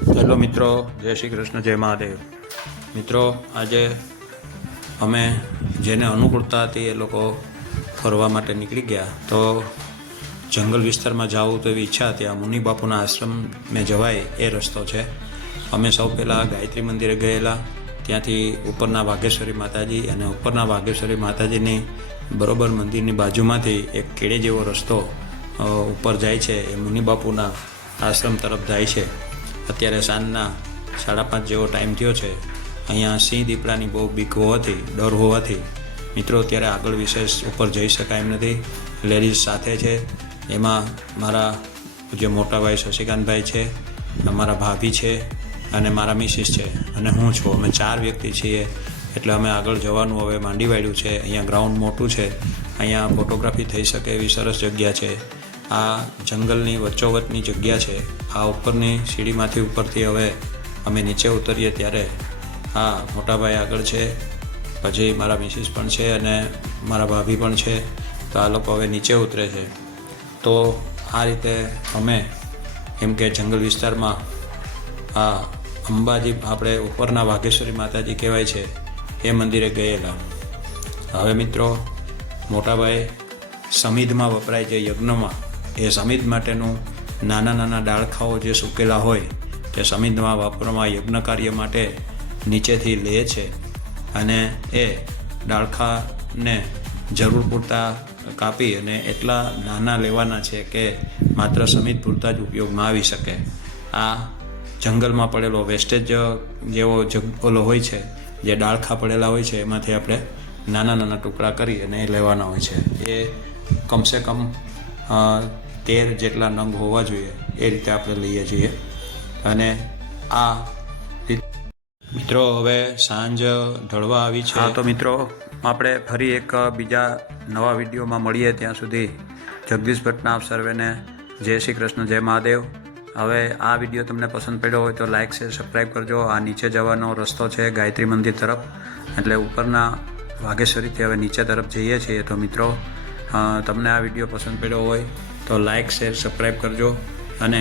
Hello મિત્રો, જય શ્રી કૃષ્ણ, જય મહાદેવ. મિત્રો, આજે અમે જેને અનુકૂળતા હતી એ લોકો ફરવા માટે નીકળી ગયા. તો જંગલ વિસ્તારમાં જવું તો એવી ઈચ્છા હતી. આ મુનિ બાપુના આશ્રમ મેં જવાય એ રસ્તો છે. અમે સૌ પહેલાં ગાયત્રી મંદિરે ગયેલા, ત્યાંથી ઉપરના વાઘેશ્વરી માતાજી, અને ઉપરના વાઘેશ્વરી માતાજીની બરોબર મંદિરની બાજુમાંથી એક કેળે જેવો રસ્તો ઉપર જાય છે. એ મુનિ બાપુના આશ્રમ તરફ જાય છે. અત્યારે સાંજના 5:30 જેવો ટાઈમ થયો છે. અહીંયા સિંહ દીપડાની બહુ બીક હોવાથી, ડર હોવાથી મિત્રો અત્યારે આગળ વિશેષ ઉપર જઈ શકાય એમ નથી. લેડીઝ સાથે છે, એમાં મારા જે મોટા ભાઈ શશિકાંતભાઈ છે, મારા ભાભી છે, અને મારા મિસિસ છે, અને હું છું. અમે 4 વ્યક્તિ છીએ. એટલે અમે આગળ જવાનું હવે માંડી વાળ્યું છે. અહીંયા ગ્રાઉન્ડ મોટું છે, અહીંયા ફોટોગ્રાફી થઈ શકે એવી સરસ જગ્યા છે. આ જંગલની વચ્ચોવચની જગ્યા છે. આ ઉપરની સીડીમાંથી ઉપરથી હવે અમે નીચે ઉતરીએ ત્યારે આ મોટાભાઈ આગળ છે, પછી મારા મિસિસ પણ છે, અને મારા ભાભી પણ છે. તો આ લોકો હવે નીચે ઉતરે છે. તો આ રીતે અમે એમ કે જંગલ વિસ્તારમાં આ અંબાજી, આપણે ઉપરના વાઘેશ્વરી માતાજી કહેવાય છે, એ મંદિરે ગયેલા. હવે મિત્રો, મોટાભાઈ સમિધમાં વપરાય છે યજ્ઞમાં, એ સમિધ માટેનું નાના નાના ડાળખાઓ જે સૂકેલા હોય તે સમિધમાં વાપરવામાં યજ્ઞ કાર્ય માટે નીચેથી લે છે, અને એ ડાળખાને જરૂર પૂરતા કાપી અને એટલા નાના લેવાના છે કે માત્ર સમિધ પૂરતા જ ઉપયોગમાં આવી શકે. આ જંગલમાં પડેલો વેસ્ટેજ જેવો ઓલો હોય છે, જે ડાળખા પડેલા હોય છે, એમાંથી આપણે નાના નાના ટુકડા કરી અને લેવાના હોય છે. એ કમસે કમ 13 જેટલા નંગ હોવા જોઈએ, એ રીતે આપણે લઈએ છીએ. અને આ મિત્રો, હવે સાંજ ઢળવા આવી છે. હા, તો મિત્રો, આપણે ફરી એક બીજા નવા વિડીયોમાં મળીએ. ત્યાં સુધી જગદીશ ભટ્ટના આપ સર્વેને જય શ્રી કૃષ્ણ, જય મહાદેવ. હવે આ વિડીયો તમને પસંદ પડ્યો હોય તો લાઇક, શેર, સબસ્ક્રાઈબ કરજો. આ નીચે જવાનો રસ્તો છે ગાયત્રી મંદિર તરફ, એટલે ઉપરના વાઘેશ્વરીથી હવે નીચે તરફ જઈએ છીએ. તો મિત્રો, તમને આ વિડીયો પસંદ પડ્યો હોય તો લાઇક, શેર, સબસ્ક્રાઈબ કરજો, અને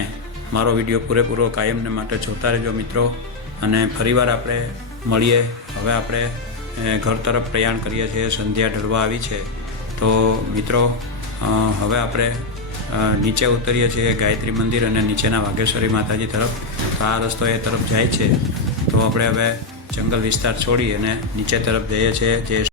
મારો વિડીયો પૂરેપૂરો કાયમને માટે જોતા રહેજો મિત્રો. અને ફરીવાર આપણે મળીએ. હવે આપણે ઘર તરફ પ્રયાણ કરીએ છીએ. સંધ્યા ઢળવા આવી છે. તો મિત્રો, હવે આપણે નીચે ઉતરીએ છીએ ગાયત્રી મંદિર અને નીચેના વાઘેશ્વરી માતાજી તરફ. તો આ રસ્તો એ તરફ જાય છે. તો આપણે હવે જંગલ વિસ્તાર છોડી અને નીચે તરફ જઈએ છીએ. જે